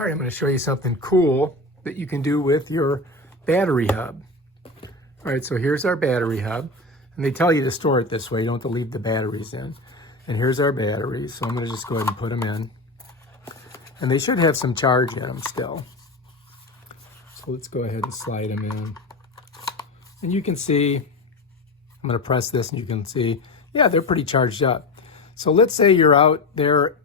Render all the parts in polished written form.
All right, I'm going to show you something cool that you can do with your battery hub. All right, so here's our battery hub. And they tell you to store it this way. You don't have to leave the batteries in. And here's our batteries. So I'm going to just go ahead and put them in. And they should have some charge in them still. So let's go ahead and slide them in. And you can see, I'm going to press this and you can see, yeah, they're pretty charged up. So let's say you're out there,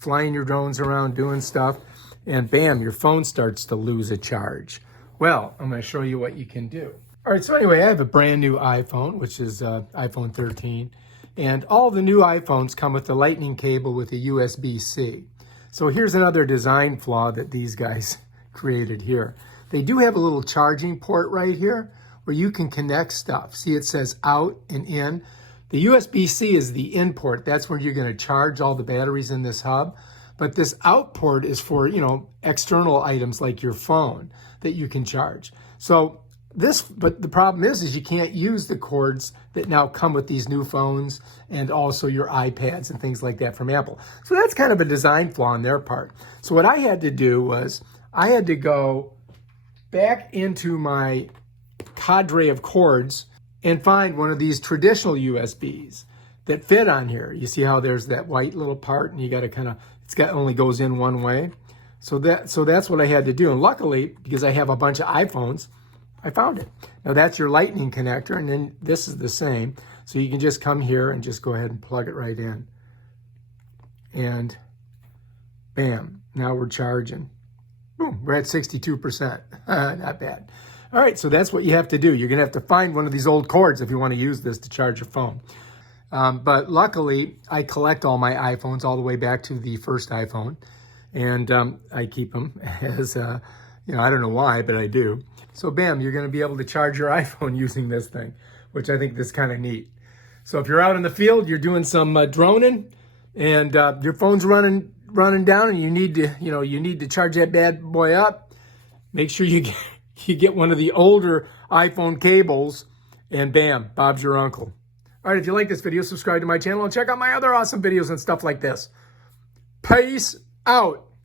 flying your drones around, doing stuff, and bam, your phone starts to lose a charge. Well, I'm going to show you what you can do. All right, so anyway, I have a brand new iPhone, which is iPhone 13, and all the new iPhones come with the lightning cable with a USB-C. So here's another design flaw that these guys created here. They do have a little charging port right here where you can connect stuff. See, it says out and in. The USB-C is the in port. That's where you're going to charge all the batteries in this hub. But this out port is for, external items like your phone that you can charge. But the problem is you can't use the cords that now come with these new phones and also your iPads and things like that from Apple. So that's kind of a design flaw on their part. So what I had to do was I had to go back into my cadre of cords and find one of these traditional USBs that fit on here. You see how there's that white little part and you got to only goes in one way. So that's what I had to do. And luckily, because I have a bunch of iPhones, I found it. Now that's your lightning connector, and then this is the same. So you can just come here and just go ahead and plug it right in. And bam, now we're charging. Boom, we're at 62%. Not bad. All right, so that's what you have to do. You're gonna have to find one of these old cords if you wanna use this to charge your phone. But luckily, I collect all my iPhones all the way back to the first iPhone. And I keep them as, I don't know why, but I do. So bam, you're gonna be able to charge your iPhone using this thing, which I think is kind of neat. So if you're out in the field, you're doing some droning, and your phone's running down, and you need to charge that bad boy up, make sure you get one of the older iPhone cables, and bam, Bob's your uncle. All right, if you like this video, subscribe to my channel and check out my other awesome videos and stuff like this. Peace out.